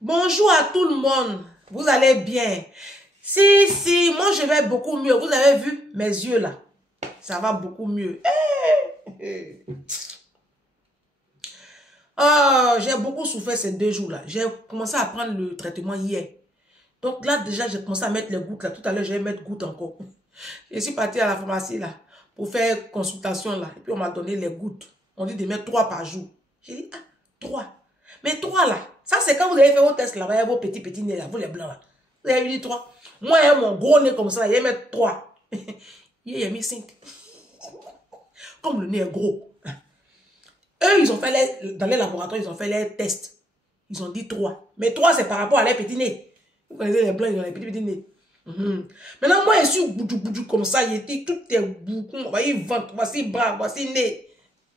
Bonjour à tout le monde. Vous allez bien? Si, moi je vais beaucoup mieux. Vous avez vu mes yeux là? Ça va beaucoup mieux. Oh, j'ai beaucoup souffert ces 2 jours-là. J'ai commencé à prendre le traitement hier. Donc là, déjà, j'ai commencé à mettre les gouttes là. Tout à l'heure, je vais mettre gouttes encore. Je suis partie à la pharmacie là pour faire consultation là. Et puis on m'a donné les gouttes. On dit de mettre 3 par jour. J'ai dit, 3. Mais 3 là, ça c'est quand vous avez fait vos tests là, vos petits nez là, vous les blancs là. Vous avez dit 3. Moi, mon gros nez comme ça, je vais mettre 3. Il a mis 5. Comme le nez est gros. Eux, ils ont fait dans les laboratoires, ils ont fait les tests. Ils ont dit 3. Mais 3, c'est par rapport à les petits nez. Vous connaissez les blancs, ils ont les petits nez. Maintenant, moi, je suis boudou comme ça. Il était tout est boucou. Voici ventre, voici bras, voici nez.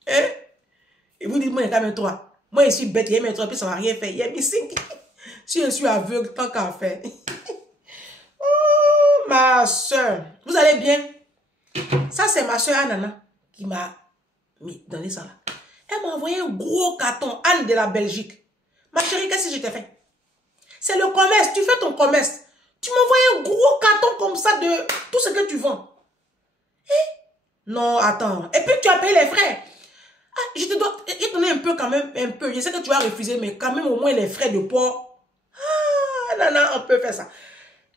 Hein? Et vous dites, moi, il y a quand même 3. Moi, je suis bête, il y a mis 3, puis ça ne va rien faire. Il y a mis 5. Si je suis aveugle, tant qu'à faire. Oh, ma soeur. Vous allez bien? Ça, c'est ma soeur Anana qui m'a mis dans les salles. Elle m'a envoyé un gros carton, Anne de la Belgique. Ma chérie, qu'est-ce que je t'ai fait? C'est le commerce, tu fais ton commerce. Tu m'envoies un gros carton comme ça de tout ce que tu vends. Non, attends. Et puis tu as payé les frais. Je te dois donner un peu quand même, un peu. Je sais que tu vas refuser, mais quand même au moins les frais de port. Non, on peut faire ça.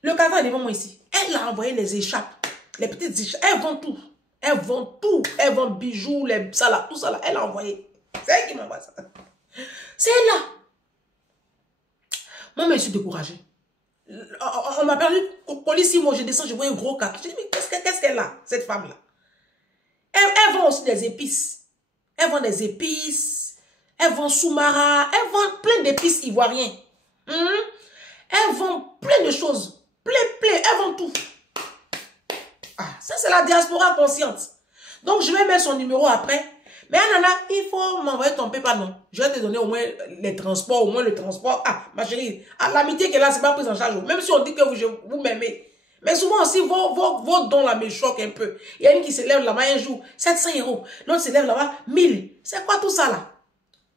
Le carton est devant moi ici. Elle a envoyé les échappes, les petites échappes. Elle vend tout. Elle vend tout. Elle vend bijoux, ça là, tout ça là. Elle a envoyé. C'est elle qui m'envoie ça. C'est elle là. Moi, je suis découragée. On m'a perdu police 6 mois. Je descends, je vois un gros carton. Je dis, mais qu'est-ce qu'elle a, cette femme là? Elle vend aussi des épices. Elle vend des épices. Elle vend soumara. Elle vend plein d'épices ivoiriens. Elle vend plein de choses. Plein. Elle vend tout. Ça, c'est la diaspora consciente. Donc, je vais mettre son numéro après. Mais Anana, il faut m'envoyer ton PayPal, non? Je vais te donner au moins les transports, au moins le transport. Ma chérie, l'amitié qu'elle a, c'est pas prise en charge. Même si on dit que vous m'aimez. Mais souvent aussi, vos dons là me choquent un peu. Il y a une qui se lève là-bas un jour, 700 €. L'autre se lève là-bas, 1000. C'est quoi tout ça là?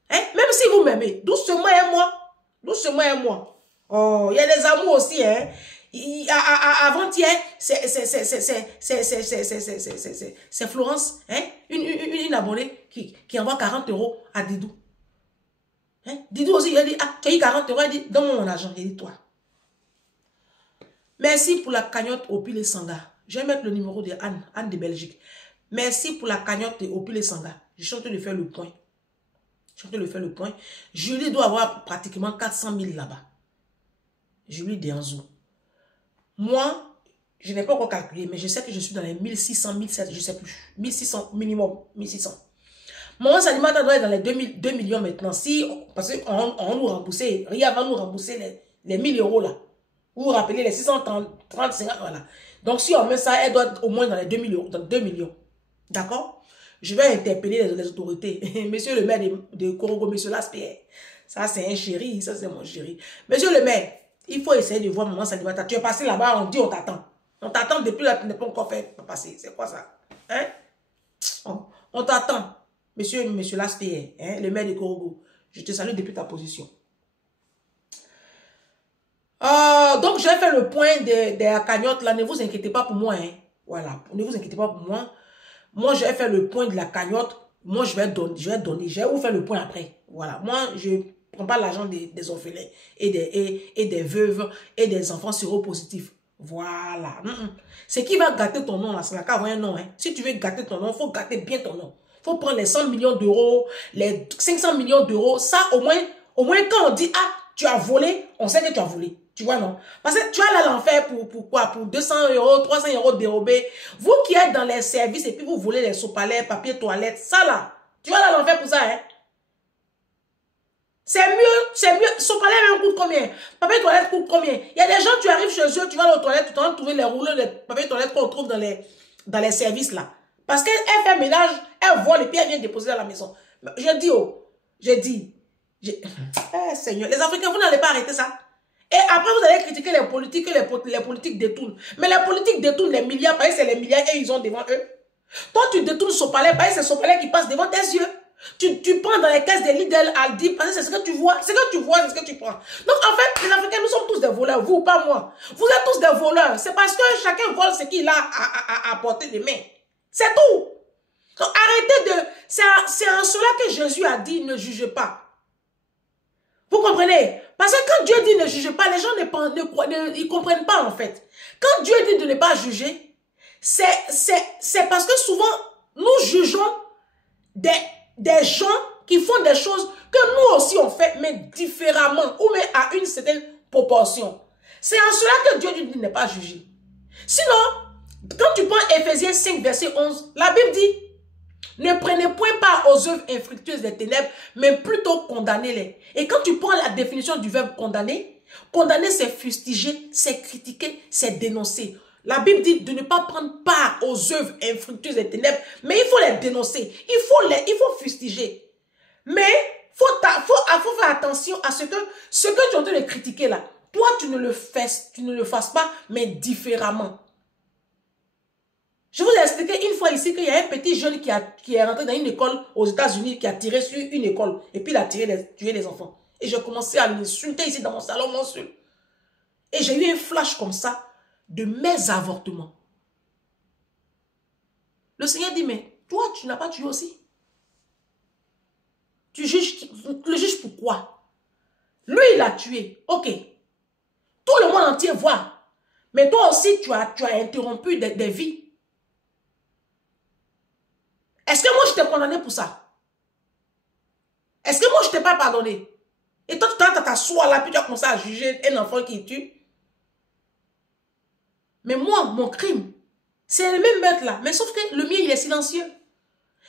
Hein? Même si vous m'aimez, doucement et moi. Doucement et moi. Oh, il y a des amours aussi, hein? Avant-hier, c'est Florence, hein? Une abonnée qui envoie 40 € à Didou. Hein? Didou aussi, il a dit, tu as eu 40 €, il dit, donne-moi mon argent. Il dit, toi. Merci pour la cagnotte au Pile Sanga. Je vais mettre le numéro de Anne de Belgique. Merci pour la cagnotte au Pile Sanga. Je suis en train de faire le point. Julie doit avoir pratiquement 400 000 là-bas. Julie Déanzou. Moi, je n'ai pas encore calculé, mais je sais que je suis dans les 1600, 1700, je ne sais plus. 1600 minimum, 1600. Mon Salimata doit être dans les 2 millions maintenant. Parce qu'on nous remboursait, Ria va nous rembourser les 1000 € là. Vous vous rappelez, les 635, voilà. Donc, si on met ça, elle doit être au moins dans les 2 millions. D'accord? Je vais interpeller les autorités. Monsieur le maire de Korogo, monsieur Laspierre. Ça, c'est un chéri. Ça, c'est mon chéri. Monsieur le maire, il faut essayer de voir maman Salimata. Tu es passé là-bas, on dit on t'attend. On t'attend depuis là, tu n'es pas encore fait passer. C'est quoi ça? Hein? On t'attend. Monsieur Laspierre, hein, le maire de Korogo. Je te salue depuis ta position. Donc, j'ai fait le point de la cagnotte là. Ne vous inquiétez pas pour moi. Hein. Voilà. Ne vous inquiétez pas pour moi. Moi, j'ai fait le point de la cagnotte. Moi, je vais donner. Je vais vous faire le point après. Voilà. Moi, je ne prends pas l'argent des orphelins et des veuves et des enfants séropositifs. Voilà. Ce qui va gâter ton nom là, c'est la carte un nom. Hein. Si tu veux gâter ton nom, il faut gâter bien ton nom. Il faut prendre les 100 millions d'euros, les 500 millions d'euros. Ça, au moins quand on dit, tu as volé, on sait que tu as volé. Tu vois, non? Parce que tu vas aller l'enfer pour quoi? Pour 200 €, 300 € dérobés. Vous qui êtes dans les services et puis vous volez les sopalais, papier toilette, ça là. Tu vas aller l'enfer pour ça, hein? C'est mieux. Sopalais même coûte combien? Papier toilette coûte combien? Il y a des gens, tu arrives chez eux, tu vas aux toilettes, tu vas trouver les rouleaux de papier toilette qu'on trouve dans les services là. Parce qu'elle fait ménage, elle vole et puis elle vient déposer dans la maison. J'ai dit. Seigneur, les Africains, vous n'allez pas arrêter ça. Et après, vous allez critiquer les politiques, que les politiques détournent. Mais les politiques détournent les milliards, parce que c'est les milliards et ils ont devant eux. Toi, tu détournes Sopalais, parce que c'est Sopalais qui passe devant tes yeux. Tu prends dans les caisses des Lidl, Aldi, parce que c'est ce que tu vois. C'est ce que tu vois, c'est ce que tu prends. Donc, en fait, les Africains, nous sommes tous des voleurs. Vous, pas moi. Vous êtes tous des voleurs. C'est parce que chacun vole ce qu'il a à portée des mains. C'est tout. Donc, arrêtez de... C'est en cela que Jésus a dit, ne jugez pas. Vous comprenez? Parce que quand Dieu dit ne jugez pas, les gens ne comprennent pas, en fait. Quand Dieu dit de ne pas juger, c'est parce que souvent, nous jugeons des gens qui font des choses que nous aussi on fait, mais différemment, ou mais à une certaine proportion. C'est en cela que Dieu dit de ne pas juger. Sinon, quand tu prends Éphésiens 5, verset 11, la Bible dit, ne prenez point part aux œuvres infructueuses des ténèbres, mais plutôt condamnez-les. Et quand tu prends la définition du verbe condamner, condamner c'est fustiger, c'est critiquer, c'est dénoncer. La Bible dit de ne pas prendre part aux œuvres infructueuses des ténèbres, mais il faut les dénoncer, il faut fustiger. Mais faut faire attention à ce que tu es en train de critiquer là, toi tu ne le fasses pas, mais différemment. Je vous ai expliqué une fois ici qu'il y a un petit jeune qui est rentré dans une école aux États-Unis, qui a tiré sur une école, et puis il a tué les enfants. Et j'ai commencé à l'insulter ici dans mon salon, mon seul. Et j'ai eu un flash comme ça de mes avortements. Le Seigneur dit, mais toi, tu n'as pas tué aussi. Tu le juges pourquoi? Lui, il a tué. Ok. Tout le monde entier voit. Mais toi aussi, tu as interrompu des vies. Est-ce que moi, je t'ai condamné pour ça? Est-ce que moi, je t'ai pas pardonné? Et toi, tu t'assois là, puis tu as commencé à juger un enfant qui tue. Mais moi, mon crime, c'est le même meurtre là. Mais sauf que le mien, il est silencieux.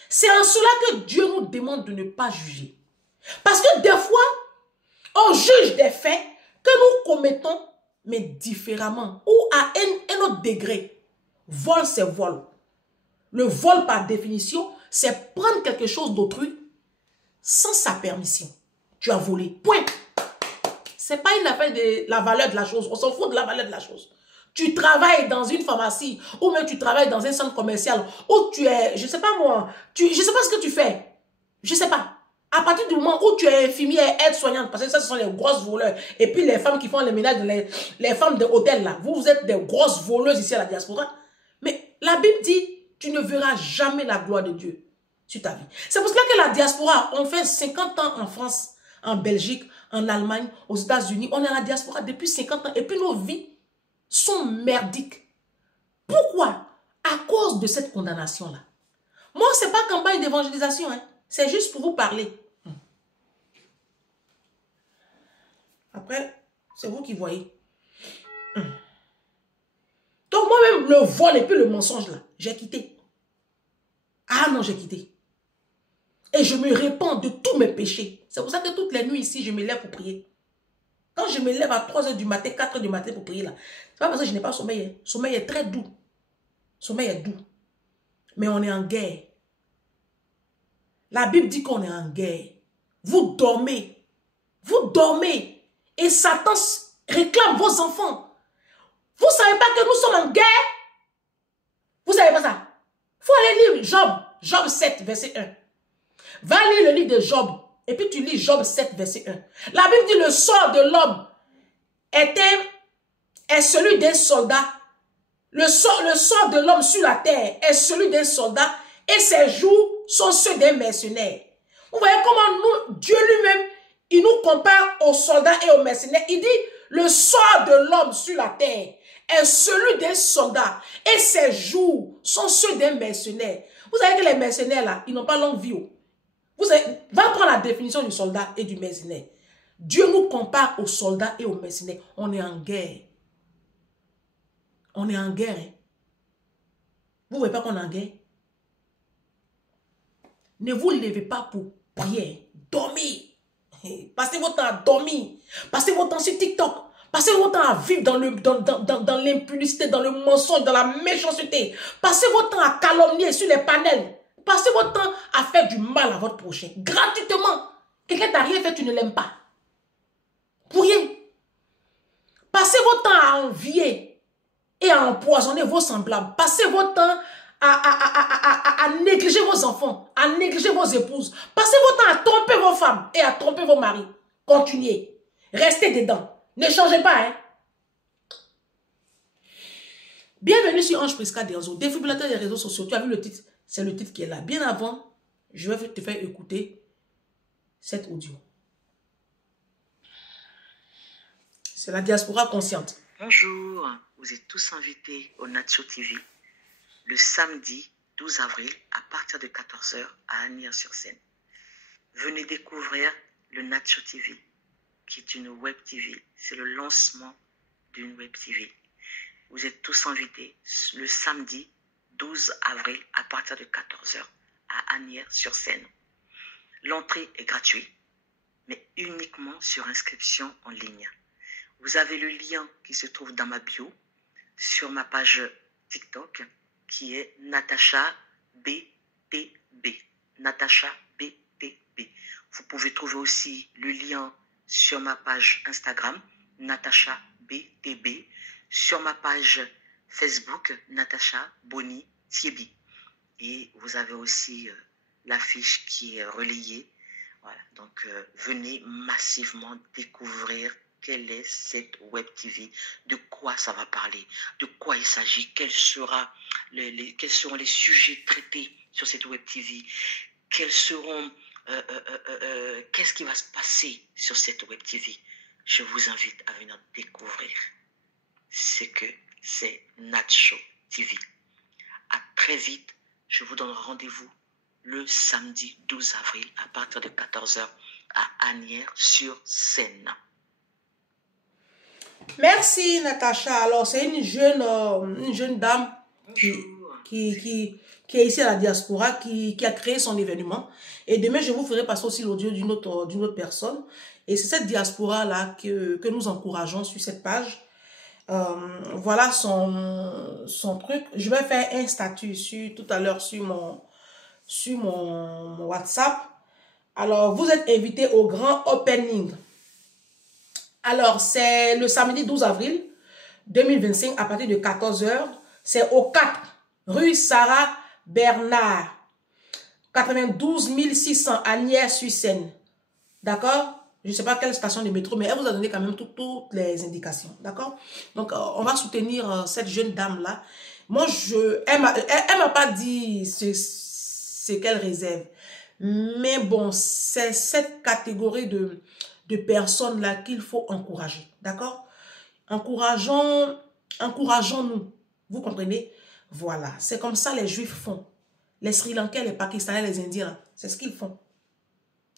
C'est en cela que Dieu nous demande de ne pas juger. Parce que des fois, on juge des faits que nous commettons, mais différemment. Ou à un autre degré. Vol, c'est vol. Le vol, par définition, c'est prendre quelque chose d'autrui sans sa permission. Tu as volé. Point. Ce n'est pas une affaire de la valeur de la chose. On s'en fout de la valeur de la chose. Tu travailles dans une pharmacie ou même tu travailles dans un centre commercial ou tu es, je ne sais pas moi, je ne sais pas ce que tu fais. Je ne sais pas. À partir du moment où tu es infirmière, aide-soignante, parce que ça, ce sont les grosses voleurs. Et puis les femmes qui font les ménages, les femmes de hôtel là, vous êtes des grosses voleuses ici à la diaspora. Mais la Bible dit, tu ne verras jamais la gloire de Dieu sur ta vie. C'est pour cela que la diaspora, on fait 50 ans en France, en Belgique, en Allemagne, aux États-Unis. On est à la diaspora depuis 50 ans. Et puis nos vies sont merdiques. Pourquoi? À cause de cette condamnation-là. Moi, ce n'est pas campagne d'évangélisation. Hein. C'est juste pour vous parler. Après, c'est vous qui voyez. Donc moi-même, le vol et puis le mensonge là, j'ai quitté. Ah non, j'ai quitté. Et je me répands de tous mes péchés. C'est pour ça que toutes les nuits ici, je me lève pour prier. Quand je me lève à 3 h du matin, 4 h du matin pour prier là, c'est pas parce que je n'ai pas sommeil. Hein. Sommeil est très doux. Sommeil est doux. Mais on est en guerre. La Bible dit qu'on est en guerre. Vous dormez. Vous dormez. Et Satan réclame vos enfants. Vous ne savez pas que nous sommes en guerre? Vous ne savez pas ça? Il faut aller lire Job. Job 7, verset 1. Va lire le livre de Job. Et puis tu lis Job 7, verset 1. La Bible dit le sort de l'homme est celui d'un soldat. Le sort de l'homme sur la terre est celui d'un soldat et ses jours sont ceux d'un mercenaire. Vous voyez comment Dieu lui-même, il nous compare aux soldats et aux mercenaires. Il dit, le sort de l'homme sur la terre est celui d'un soldat et ses jours sont ceux d'un mercenaire. Vous savez que les mercenaires là, ils n'ont pas longue vie. Vous savez, va prendre la définition du soldat et du mercenaire. Dieu nous compare aux soldats et aux mercenaires. On est en guerre. On est en guerre. Hein? Vous ne voyez pas qu'on est en guerre? Ne vous levez pas pour prier. Dormez. Passez votre temps à dormir. Passez votre temps sur TikTok. Passez votre temps à vivre dans l'impudicité, dans le mensonge, dans la méchanceté. Passez votre temps à calomnier sur les panels. Passez votre temps à faire du mal à votre prochain. Gratuitement. Quelqu'un t'a rien fait, tu ne l'aimes pas. Pour rien. Passez votre temps à envier et à empoisonner vos semblables. Passez votre temps à négliger vos enfants, à négliger vos épouses. Passez votre temps à tromper vos femmes et à tromper vos maris. Continuez. Restez dedans. Ne changez pas, hein. Bienvenue sur Ange Prisca Derzo, défibrillateur des réseaux sociaux. Tu as vu le titre? C'est le titre qui est là. Bien avant, je vais te faire écouter cet audio. C'est la diaspora consciente. Bonjour, vous êtes tous invités au Nacho TV le samedi 12 avril à partir de 14 h à Agnières-sur-Seine. Venez découvrir le Nacho TV, qui est une web TV. C'est le lancement d'une web TV. Vous êtes tous invités le samedi 12 avril à partir de 14 h à Agnières-sur-Seine. L'entrée est gratuite, mais uniquement sur inscription en ligne. Vous avez le lien qui se trouve dans ma bio, sur ma page TikTok, qui est Natacha BTB. Natacha BTB. Vous pouvez trouver aussi le lien sur ma page Instagram, Natacha BTB, sur ma page Facebook, Natacha Boni Thiebi. Et vous avez aussi l'affiche qui est relayée. Voilà, donc venez massivement découvrir quelle est cette web TV, de quoi ça va parler, de quoi il s'agit, quels seront les sujets traités sur cette web TV, qu'est-ce qui va se passer sur cette web TV. Je vous invite à venir découvrir ce que c'est Nacho TV. À très vite, je vous donne rendez-vous le samedi 12 avril à partir de 14 h à Agnières-sur-Seine. Merci Natacha. Alors c'est une jeune dame qui est ici à la diaspora, qui a créé son événement. Et demain je vous ferai passer aussi l'audio d'une autre personne. Et c'est cette diaspora là que nous encourageons sur cette page. Voilà son truc. Je vais faire un statut tout à l'heure sur mon WhatsApp. Alors vous êtes invités au grand opening. Alors, c'est le samedi 12 avril 2025 à partir de 14 h. C'est au 4 rue Sarah Bernard, 92 600 Agnières-sur-Seine. D'accord? Je ne sais pas quelle station de métro, mais elle vous a donné quand même toutes les indications. D'accord? Donc, on va soutenir cette jeune dame-là. Moi, elle m'a pas dit ce qu'elle réserve. Mais bon, c'est cette catégorie de personnes là qu'il faut encourager, d'accord? Encourageons-nous, vous comprenez? Voilà, c'est comme ça les Juifs font. Les Sri Lankais, les Pakistanais, les Indiens, c'est ce qu'ils font.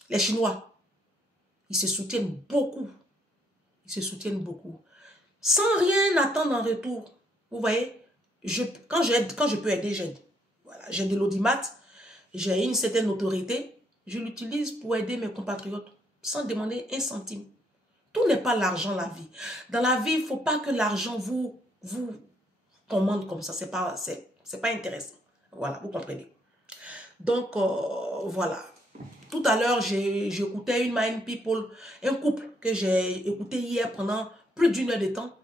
Les Chinois, ils se soutiennent beaucoup. Ils se soutiennent beaucoup. Sans rien attendre en retour. Vous voyez? Quand je peux aider, j'aide. Voilà, j'ai de l'audimat, j'ai une certaine autorité, je l'utilise pour aider mes compatriotes. Sans demander un centime. Tout n'est pas l'argent, la vie. Dans la vie, il ne faut pas que l'argent vous commande comme ça. C'est pas intéressant. Voilà, vous comprenez. Donc, voilà. Tout à l'heure, j'ai écouté une Mind People, un couple que j'ai écouté hier pendant plus d'1 heure de temps.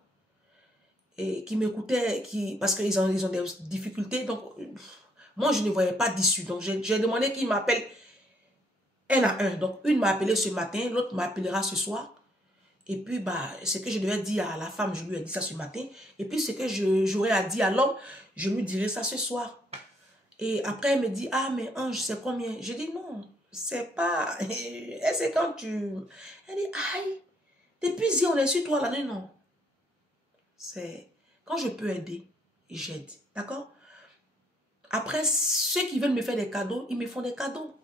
Et qui m'écoutait, parce qu'ils ont des difficultés. Donc, moi, je ne voyais pas d'issue. Donc, j'ai demandé qu'ils m'appellent un à un. Donc, une m'a appelé ce matin, l'autre m'appellera ce soir. Et puis, ce que je devais dire à la femme, je lui ai dit ça ce matin. Et puis, ce que j'aurais à dire à l'homme, je lui dirai ça ce soir. Et après, elle me dit, ah, mais Ange, c'est combien? Je dis, non, c'est pas... C'est quand tu... Elle dit, aïe, depuis hier, on est sur toi là. Non. C'est quand je peux aider, j'aide. D'accord? Après, ceux qui veulent me faire des cadeaux, ils me font des cadeaux.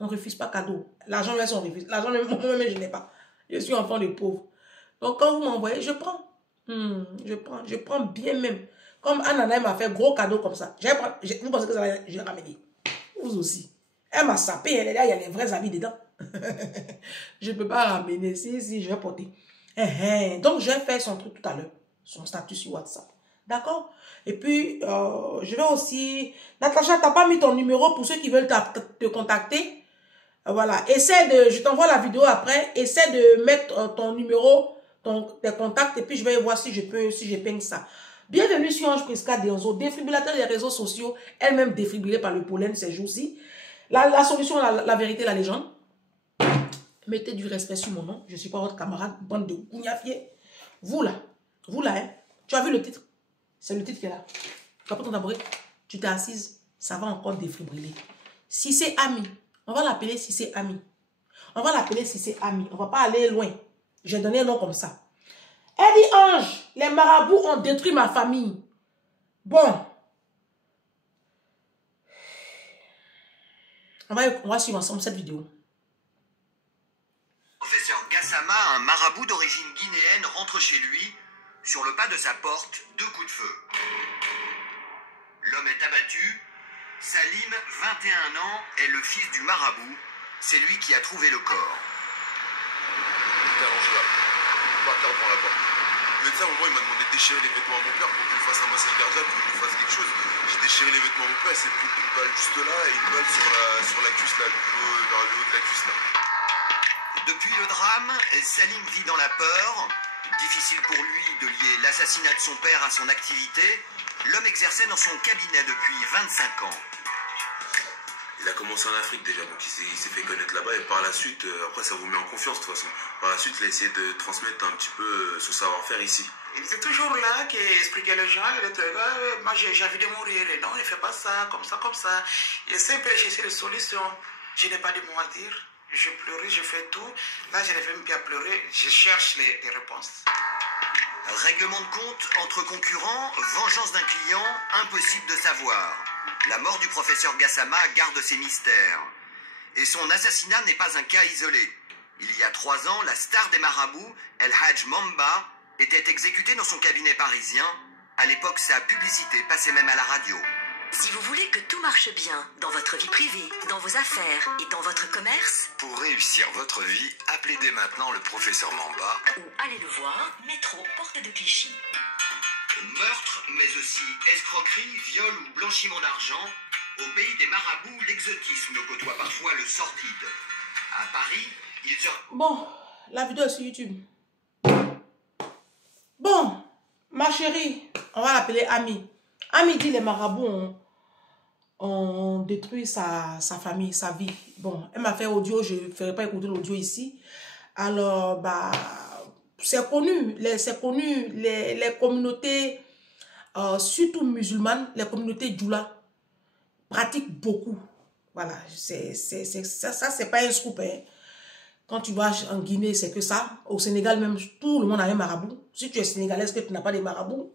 On ne refuse pas cadeau. L'argent, on refuse. L'argent, moi-même, je n'ai pas. Je suis enfant de pauvre. Donc, quand vous m'envoyez, je prends. Je prends bien même. Comme Anna m'a fait gros cadeau comme ça. Vous pensez que ça va, je vais ramener. Vous aussi. Elle m'a sapé. Il y a les vrais habits dedans. Je ne peux pas ramener. Si, je vais porter. Donc, je vais faire son truc tout à l'heure. Son statut sur WhatsApp. D'accord? Et puis, je vais aussi... Natacha, tu n'as pas mis ton numéro pour ceux qui veulent te contacter. Voilà, je t'envoie la vidéo après, essaie de mettre ton numéro, tes contacts, et puis je vais voir si je peigne ça. Bienvenue sur Ange Prisca Deonzo, défibrillateur des réseaux sociaux, elle-même défibrillée par le pollen ces jours-ci. La solution, la vérité, la légende. Mettez du respect sur mon nom. Je ne suis pas votre camarade, bande de gougnafiers. Vous là, hein. Tu as vu le titre? C'est le titre qui est là. Tu as pris ton tabouret, tu t'es assise, ça va encore défibriller. Si c'est Ami, on va l'appeler si c'est Ami. On va l'appeler si c'est Ami. On ne va pas aller loin. J'ai donné un nom comme ça. Elle dit, Ange, les marabouts ont détruit ma famille. Bon. On va suivre ensemble cette vidéo. Professeur Gassama, un marabout d'origine guinéenne, rentre chez lui. Sur le pas de sa porte, 2 coups de feu. L'homme est abattu. Salim, 21 ans, est le fils du marabout. C'est lui qui a trouvé le corps. Il était allongé là, par terre devant la porte. Le médecin, à un moment, il m'a demandé de déchirer les vêtements à mon père pour qu'il fasse un massage cardiaque, pour qu'il fasse quelque chose. J'ai déchiré les vêtements à mon père, il s'est pris une balle juste là et une balle sur la cuisse là, vers le haut de la cuisse là. Depuis le drame, Salim vit dans la peur. Difficile pour lui de lier l'assassinat de son père à son activité. L'homme exerçait dans son cabinet depuis 25 ans. Il a commencé en Afrique déjà, donc il s'est fait connaître là-bas et par la suite, après ça vous met en confiance de toute façon. Par la suite, il a essayé de transmettre un petit peu son savoir-faire ici. Il était toujours là qui expliquait les gens, il était là, moi j'ai envie de mourir, et non, il ne fait pas ça, comme ça, comme ça. Il essaie de chercher des solutions. Je n'ai pas de mots à dire, je pleurais, je fais tout. Là, je n'ai même plus à pleurer, je cherche les réponses. Règlement de compte entre concurrents, vengeance d'un client, impossible de savoir. La mort du professeur Gassama garde ses mystères. Et son assassinat n'est pas un cas isolé. Il y a 3 ans, la star des marabouts, El Hadj Mamba, était exécutée dans son cabinet parisien. À l'époque, sa publicité passait même à la radio. Si vous voulez que tout marche bien dans votre vie privée, dans vos affaires et dans votre commerce, Pour réussir votre vie, appelez dès maintenant le professeur Mamba. ou allez le voir, métro Porte de Clichy. Meurtre, mais aussi escroquerie, viol ou blanchiment d'argent. Au pays des marabouts, l'exotisme côtoie parfois le sordide. À Paris, il se... Bon, la vidéo est sur YouTube. Bon, ma chérie, on va l'appeler Ami. Ami dit les marabouts ont détruit sa famille, sa vie. Bon, elle m'a fait audio, je ne ferai pas écouter l'audio ici. Alors, bah, c'est connu, les communautés, surtout musulmanes, les communautés djoula, pratiquent beaucoup. Voilà, ça c'est pas un scoop, hein. Quand tu vas en Guinée, c'est que ça. Au Sénégal, même, tout le monde a un marabout. Si tu es sénégalais, est-ce que tu n'as pas de marabout?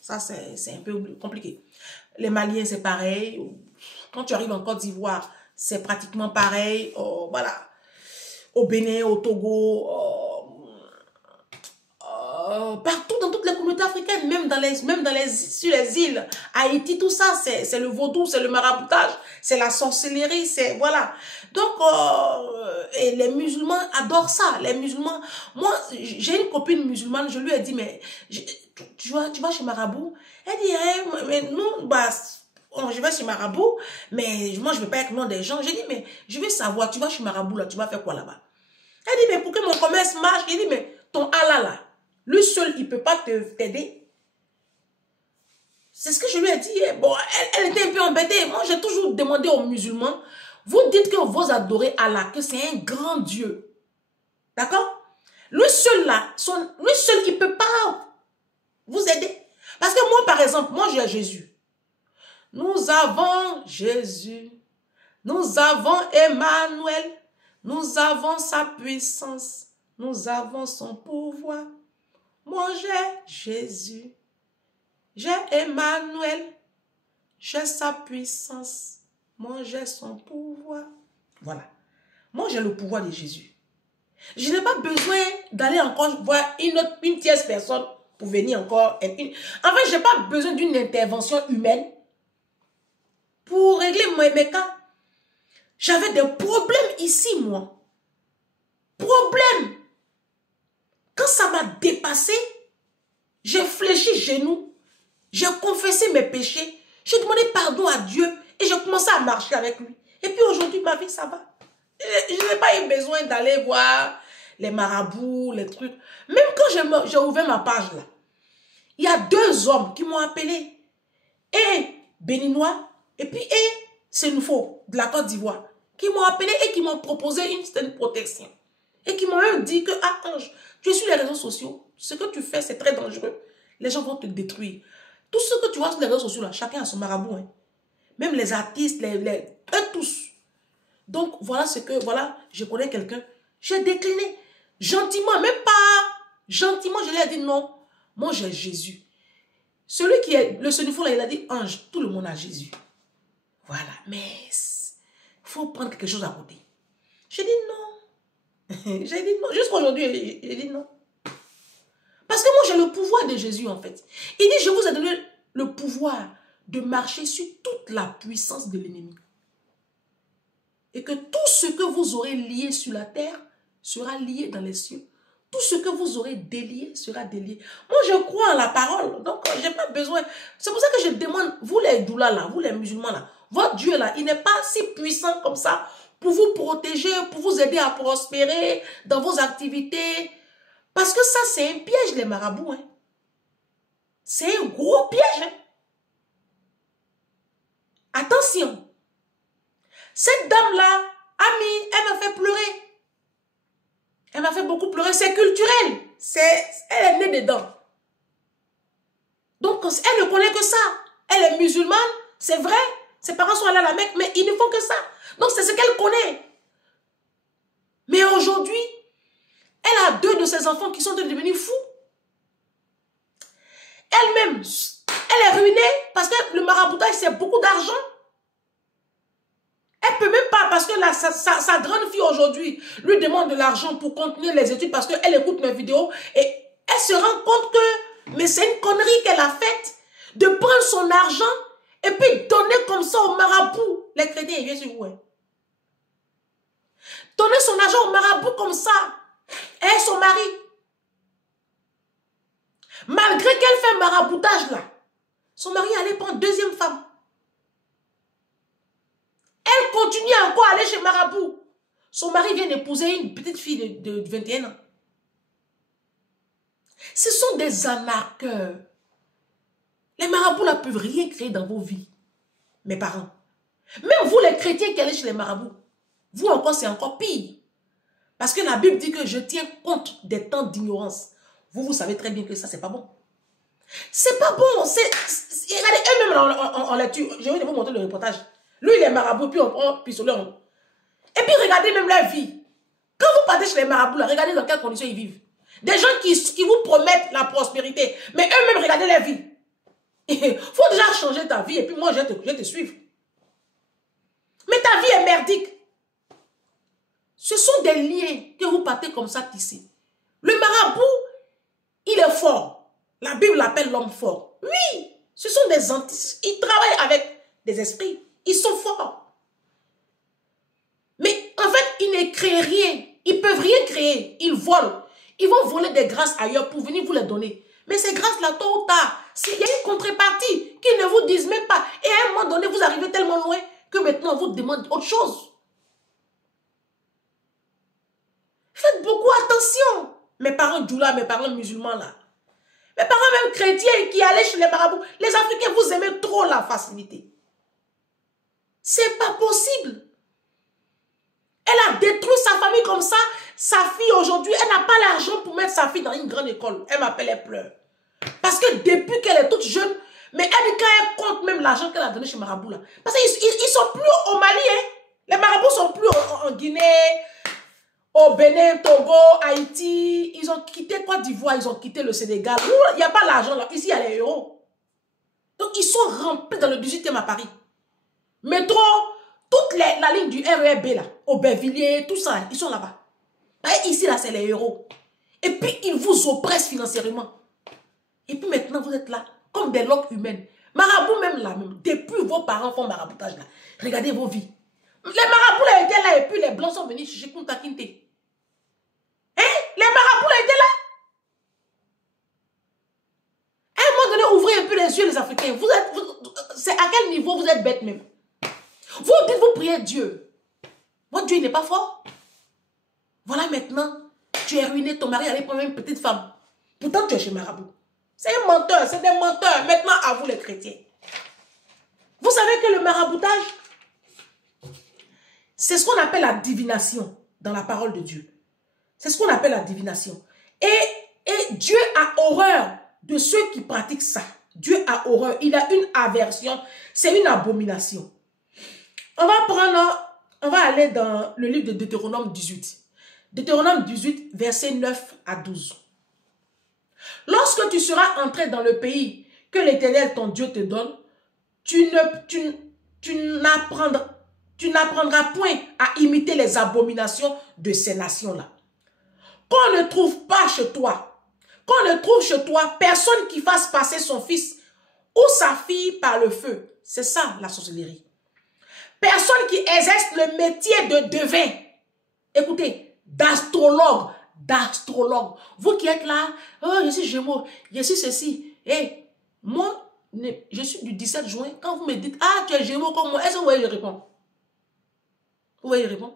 Ça, c'est un peu compliqué. Les Maliens, c'est pareil. Quand tu arrives en Côte d'Ivoire, c'est pratiquement pareil. Voilà. Au Bénin, au Togo, partout dans toutes les communautés africaines, sur les îles, Haïti, tout ça, c'est le vaudou, c'est le maraboutage, c'est la sorcellerie, c'est, voilà. Donc, et les musulmans adorent ça. Les musulmans, moi, j'ai une copine musulmane, je lui ai dit, mais, tu vas chez Marabout? Elle dit, hein, mais nous, bah, je vais chez Marabout, mais moi, je ne vais pas être loin des gens. J'ai dit, mais je veux savoir, tu vas chez Marabout, là, tu vas faire quoi là-bas? Elle dit, mais pour que mon commerce marche, il dit, mais ton Allah là, lui seul, il ne peut pas t'aider. C'est ce que je lui ai dit. Bon, elle était un peu embêtée. Moi, j'ai toujours demandé aux musulmans, vous dites que vous adorez Allah, que c'est un grand Dieu. D'accord? Lui seul là, lui seul, il ne peut pas vous aider. Parce que moi, par exemple, moi, j'ai Jésus. Nous avons Jésus. Nous avons Emmanuel. Nous avons sa puissance. Nous avons son pouvoir. Moi, j'ai Jésus. J'ai Emmanuel. J'ai sa puissance. Moi, j'ai son pouvoir. Voilà. Moi, j'ai le pouvoir de Jésus. Je n'ai pas besoin d'aller encore voir une tierce personne pour venir encore. En fait, je n'ai pas besoin d'une intervention humaine pour régler mes cas. J'avais des problèmes ici, moi. Problèmes. Quand ça m'a dépassé, j'ai fléchi genoux. J'ai confessé mes péchés. J'ai demandé pardon à Dieu et j'ai commencé à marcher avec lui. Et puis aujourd'hui, ma vie, ça va. Je n'ai pas eu besoin d'aller voir les marabouts, les trucs. Même quand j'ai ouvert ma page là, Il y a 2 hommes qui m'ont appelé. Et béninois, et puis c'est nouveau de la Côte d'Ivoire, qui m'ont appelé et qui m'ont proposé une certaine protection. Et qui m'ont même dit que, ah Ange, tu es sur les réseaux sociaux, ce que tu fais c'est très dangereux. Les gens vont te détruire. Tout ce que tu vois sur les réseaux sociaux, là, chacun a son marabout. Hein. Même les artistes, eux tous. Donc voilà ce que, voilà, je connais quelqu'un. J'ai décliné. Gentiment, même pas gentiment, je lui ai dit non. Moi j'ai Jésus. Celui qui est, le Senifou là, il a dit Ange, tout le monde a Jésus. Voilà, mais il faut prendre quelque chose à côté. J'ai dit non. J'ai dit non. Jusqu'aujourd'hui, j'ai dit non. Parce que moi, j'ai le pouvoir de Jésus, en fait. Il dit, je vous ai donné le pouvoir de marcher sur toute la puissance de l'ennemi. Et que tout ce que vous aurez lié sur la terre sera lié dans les cieux. Tout ce que vous aurez délié sera délié. Moi, je crois en la parole. Donc, je n'ai pas besoin. C'est pour ça que je demande, vous les doulas là, vous les musulmans là, votre Dieu là, il n'est pas si puissant comme ça pour vous protéger, pour vous aider à prospérer dans vos activités. Parce que ça, c'est un piège, les marabouts. Hein. C'est un gros piège. Hein. Attention. Cette dame-là, Ami, elle m'a fait pleurer. Elle m'a fait beaucoup pleurer. C'est culturel. Elle est née dedans. Donc, elle ne connaît que ça. Elle est musulmane, c'est vrai. Ses parents sont allés à la Mecque, mais ils ne font que ça. Donc, c'est ce qu'elle connaît. Mais aujourd'hui, elle a 2 de ses enfants qui sont devenus fous. Elle-même, elle est ruinée parce que le maraboutage, c'est beaucoup d'argent. Elle ne peut même pas, parce que sa grande fille aujourd'hui lui demande de l'argent pour continuer les études parce qu'elle écoute mes vidéos et elle se rend compte que, mais c'est une connerie qu'elle a faite, de prendre son argent et puis donner comme ça au marabout. Les chrétiens, ils viennent sur vous. Hein. Donner son argent au marabout comme ça. Et son mari. Malgré qu'elle fait maraboutage là, son mari allait prendre 2e femme. Elle continue encore à aller chez marabout. Son mari vient d'épouser une petite fille de 21 ans. Ce sont des arnaqueurs. Les marabouts ne peuvent rien créer dans vos vies. Mes parents. Même vous les chrétiens qui allez chez les marabouts. Vous encore, c'est encore pire. Parce que la Bible dit que je tiens compte des temps d'ignorance. Vous savez très bien que ça, c'est pas bon. C'est pas bon. Regardez, eux-mêmes, on les tue. Je vais vous montrer le reportage. Lui, il est marabout, puis on prend pistolet. Et puis, regardez même leur vie. Quand vous partez chez les marabouts, là, regardez dans quelles conditions ils vivent. Des gens qui vous promettent la prospérité. Mais eux-mêmes, regardez leur vie. Il faut déjà changer ta vie et puis moi, je vais te suivre. Mais ta vie est merdique. Ce sont des liens que vous partez comme ça ici. Le marabout, il est fort. La Bible l'appelle l'homme fort. Oui, ce sont des antis. Ils travaillent avec des esprits. Ils sont forts. Mais en fait, ils ne créent rien. Ils ne peuvent rien créer. Ils volent. Ils vont voler des grâces ailleurs pour venir vous les donner. Mais ces grâces-là, tôt ou tard, s'il y a une contrepartie qu'ils ne vous disent même pas, et à un moment donné, vous arrivez tellement loin que maintenant, on vous demande autre chose. Faites beaucoup attention. Mes parents doula, mes parents musulmans là. Mes parents même chrétiens qui allaient chez les marabouts. Les Africains, vous aimez trop la facilité. C'est pas possible. Elle a détruit sa famille comme ça. Sa fille aujourd'hui, elle n'a pas l'argent pour mettre sa fille dans une grande école. Elle m'appelle, elle pleure. Parce que depuis qu'elle est toute jeune, mais elle dit quand elle compte même l'argent qu'elle a donné chez Marabout là. Parce qu'ils sont plus au Mali, hein. Les marabouts sont plus en Guinée, au Bénin, Togo, Haïti. Ils ont quitté Côte d'Ivoire, ils ont quitté le Sénégal. Il n'y a pas l'argent là. Ici, il y a les euros. Donc, ils sont remplis dans le 18e à Paris. Métro, toute la ligne du REB là, Aubervilliers, tout ça, ils sont là-bas. Ici, là, c'est les euros. Et puis, ils vous oppressent financièrement. Et puis maintenant, vous êtes là, comme des loques humaines. Marabout même là, même. Depuis vos parents font maraboutage là. Regardez vos vies. Les marabouts là étaient là et puis les blancs sont venus chez Kunta Kinte. Hein? Les marabouts là étaient là. À un moment donné, ouvrez un peu les yeux les Africains. C'est à quel niveau vous êtes bêtes même? Vous dites, vous priez Dieu. Votre Dieu n'est pas fort. Voilà maintenant, tu es ruiné, ton mari allait prendre une petite femme. Pourtant, tu es chez Marabout. C'est un menteur, c'est des menteurs. Maintenant, à vous les chrétiens. Vous savez que le maraboutage, c'est ce qu'on appelle la divination dans la parole de Dieu. C'est ce qu'on appelle la divination. Et Dieu a horreur de ceux qui pratiquent ça. Dieu a horreur. Il a une aversion. C'est une abomination. On va aller dans le livre de Deutéronome 18. Deutéronome 18, versets 9 à 12. Lorsque tu seras entré dans le pays que l'Éternel ton Dieu te donne, tu n'apprendras point à imiter les abominations de ces nations-là. Qu'on ne trouve pas chez toi, personne qui fasse passer son fils ou sa fille par le feu. C'est ça la sorcellerie. Personne qui exerce le métier de devin. Écoutez, d'astrologue. Vous qui êtes là, oh, je suis Gémeaux, je suis ceci. Et moi, je suis du 17 juin. Quand vous me dites, ah, tu es Gémeaux comme moi, est-ce que vous voyez, je réponds? Vous voyez, je réponds?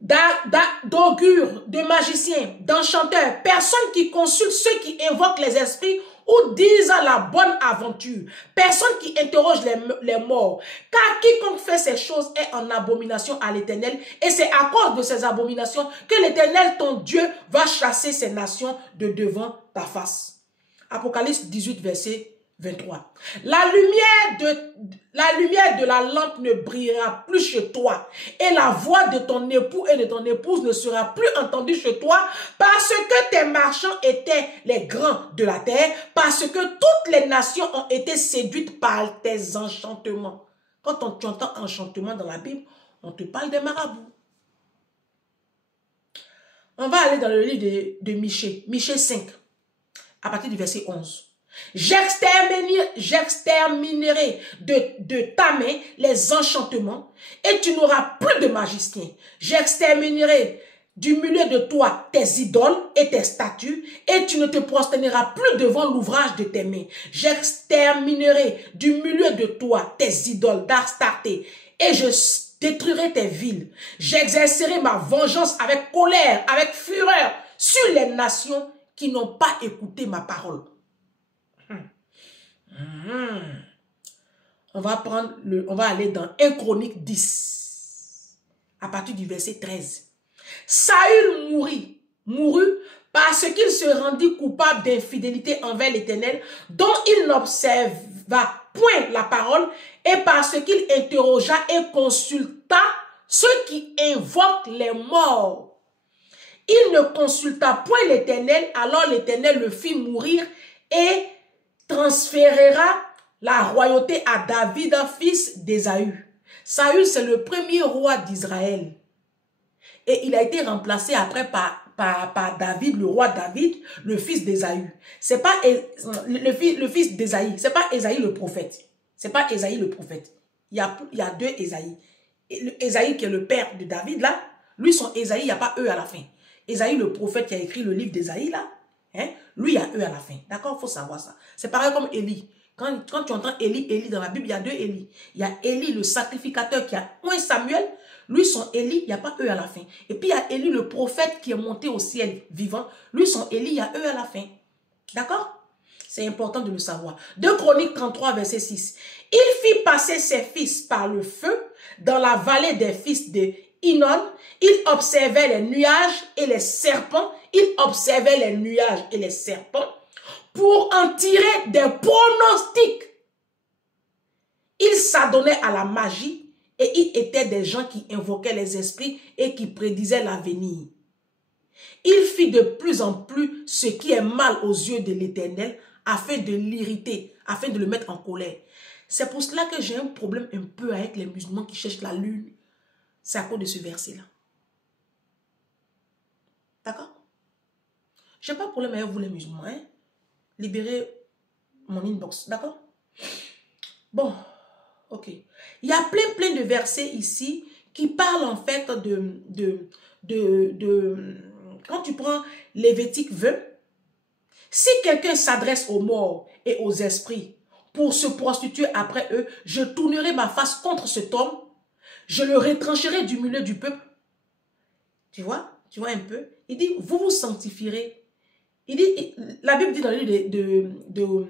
D'augure, de magicien, d'enchanteur, personne qui consulte ceux qui invoquent les esprits ou disent la bonne aventure, personne qui interroge les morts, car quiconque fait ces choses est en abomination à l'Éternel, et c'est à cause de ces abominations que l'Éternel, ton Dieu, va chasser ces nations de devant ta face. Apocalypse 18, verset 23. La lumière de la lampe ne brillera plus chez toi, et la voix de ton époux et de ton épouse ne sera plus entendue chez toi, parce que tes marchands étaient les grands de la terre, parce que toutes les nations ont été séduites par tes enchantements. Quand tu entends enchantement dans la Bible, on te parle des marabouts. On va aller dans le livre de Michée, Michée 5, à partir du verset 11. J'exterminerai de ta main les enchantements et tu n'auras plus de magicien. J'exterminerai du milieu de toi tes idoles et tes statues et tu ne te prosterneras plus devant l'ouvrage de tes mains. J'exterminerai du milieu de toi tes idoles d'Astarté et je détruirai tes villes. J'exercerai ma vengeance avec colère, avec fureur sur les nations qui n'ont pas écouté ma parole. On va aller dans 1 Chronique 10, à partir du verset 13. Saül mourut parce qu'il se rendit coupable d'infidélité envers l'Éternel, dont il n'observa point la parole, et parce qu'il interrogea et consulta ceux qui invoquent les morts. Il ne consulta point l'Éternel, alors l'Éternel le fit mourir et transférera la royauté à David, fils d'Ésaü. Saül, c'est le premier roi d'Israël. Et il a été remplacé après par David, le roi David, le fils d'Ésaü. C'est pas le fils d'Ésaïe, c'est pas Ésaïe le prophète. C'est pas Ésaïe le prophète. Il y a deux Ésaïe. Ésaïe qui est le père de David là, lui son Ésaïe, il n'y a pas E à la fin. Ésaïe le prophète qui a écrit le livre d'Ésaïe là, hein, lui il y a E à la fin. D'accord, il faut savoir ça. C'est pareil comme Élie. Quand tu entends Élie dans la Bible, il y a deux Élie. Il y a Élie le sacrificateur qui a un Samuel. Lui, son Élie, il n'y a pas E à la fin. Et puis, il y a Élie le prophète qui est monté au ciel vivant. Lui, son Élie, il y a E à la fin. D'accord? C'est important de le savoir. 2 Chroniques 33, verset 6. Il fit passer ses fils par le feu dans la vallée des fils de Hinnom. Il observait les nuages et les serpents. Il observait les nuages et les serpents pour en tirer des pronostics. Il s'adonnait à la magie et il était des gens qui invoquaient les esprits et qui prédisaient l'avenir. Il fit de plus en plus ce qui est mal aux yeux de l'Éternel afin de l'irriter, afin de le mettre en colère. C'est pour cela que j'ai un problème un peu avec les musulmans qui cherchent la lune. C'est à cause de ce verset-là. D'accord? Je n'ai pas de problème avec vous les musulmans, hein? Libérez mon inbox, d'accord? Bon, ok. Il y a plein de versets ici qui parlent en fait quand tu prends Lévitique 20, si quelqu'un s'adresse aux morts et aux esprits pour se prostituer après eux, je tournerai ma face contre cet homme, je le retrancherai du milieu du peuple. Tu vois un peu? Il dit, vous vous sanctifierez Il dit, la Bible dit dans le livre de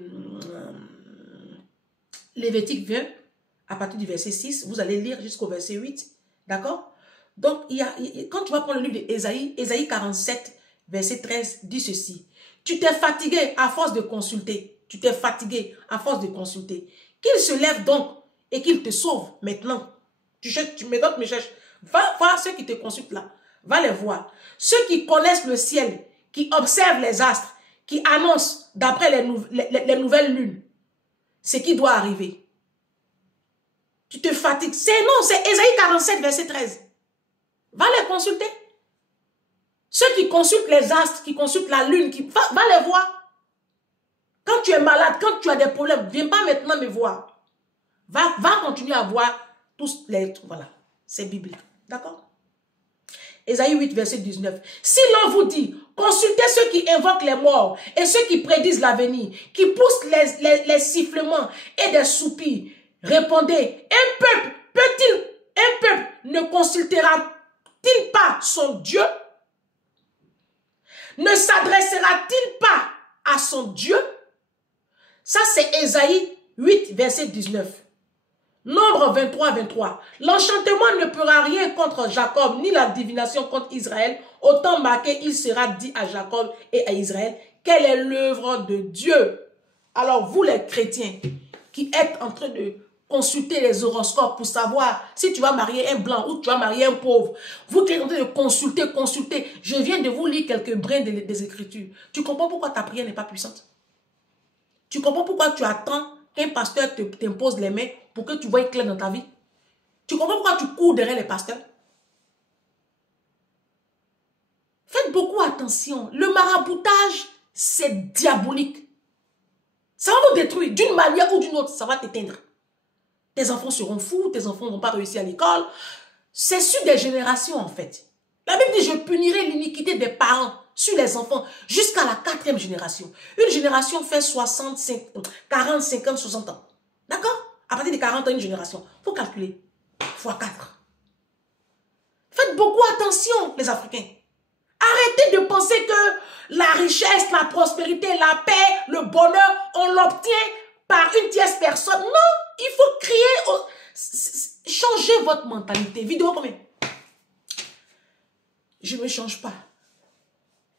Lévitique 20, à partir du verset 6, vous allez lire jusqu'au verset 8. D'accord? Donc, quand tu vas prendre le livre d'Ésaïe, Ésaïe 47, verset 13, dit ceci. Tu t'es fatigué à force de consulter. Tu t'es fatigué à force de consulter. Qu'il se lève donc et qu'il te sauve maintenant. Tu me donnes, me cherches. Va voir ceux qui te consultent là. Va les voir. Ceux qui connaissent le ciel, qui observent les astres, qui annoncent d'après les nouvelles lunes ce qui doit arriver. Tu te fatigues. C'est Ésaïe 47, verset 13. Va les consulter. Ceux qui consultent les astres, qui consultent la lune, va les voir. Quand tu es malade, quand tu as des problèmes, viens pas maintenant me voir. Va continuer à voir tous les trucs. Voilà, c'est biblique. D'accord? Ésaïe 8, verset 19. Si l'on vous dit, consultez ceux qui invoquent les morts et ceux qui prédisent l'avenir, qui poussent les sifflements et des soupirs, répondez, un peuple ne consultera-t-il pas son Dieu? Ne s'adressera-t-il pas à son Dieu? Ça, c'est Ésaïe 8, verset 19. Nombre 23, 23. L'enchantement ne pourra rien contre Jacob, ni la divination contre Israël. Autant marqué, il sera dit à Jacob et à Israël, quelle est l'œuvre de Dieu? Alors, vous les chrétiens, qui êtes en train de consulter les horoscopes pour savoir si tu vas marier un blanc ou tu vas marier un pauvre, vous qui êtes en train de consulter, je viens de vous lire quelques brins des Écritures. Tu comprends pourquoi ta prière n'est pas puissante? Tu comprends pourquoi tu attends qu'un pasteur t'impose les mains pour que tu voies clair dans ta vie? Tu comprends pourquoi tu cours derrière les pasteurs? Faites beaucoup attention. Le maraboutage, c'est diabolique. Ça va vous détruire d'une manière ou d'une autre. Ça va t'éteindre. Tes enfants seront fous, tes enfants ne vont pas réussir à l'école. C'est sur des générations en fait. La Bible dit, je punirai l'iniquité des parents sur les enfants jusqu'à la 4e génération. Une génération fait 40, 50, 60 ans. D'accord? À partir de 40 ans, une génération. Il faut calculer. Fois 4. Faites beaucoup attention, les Africains. Arrêtez de penser que la richesse, la prospérité, la paix, le bonheur, on l'obtient par une tierce personne. Non, il faut crier. Changez votre mentalité. Vidéo combien? Je ne me change pas.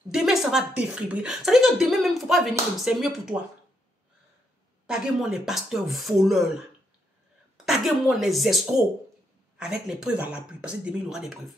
Demain, ça va défibrer. Ça veut dire que demain, même, il ne faut pas venir. C'est mieux pour toi. Taguez-moi les pasteurs voleurs. Là. Taguez-moi les escrocs. Avec les preuves à l'appui. Parce que demain, il y aura des preuves.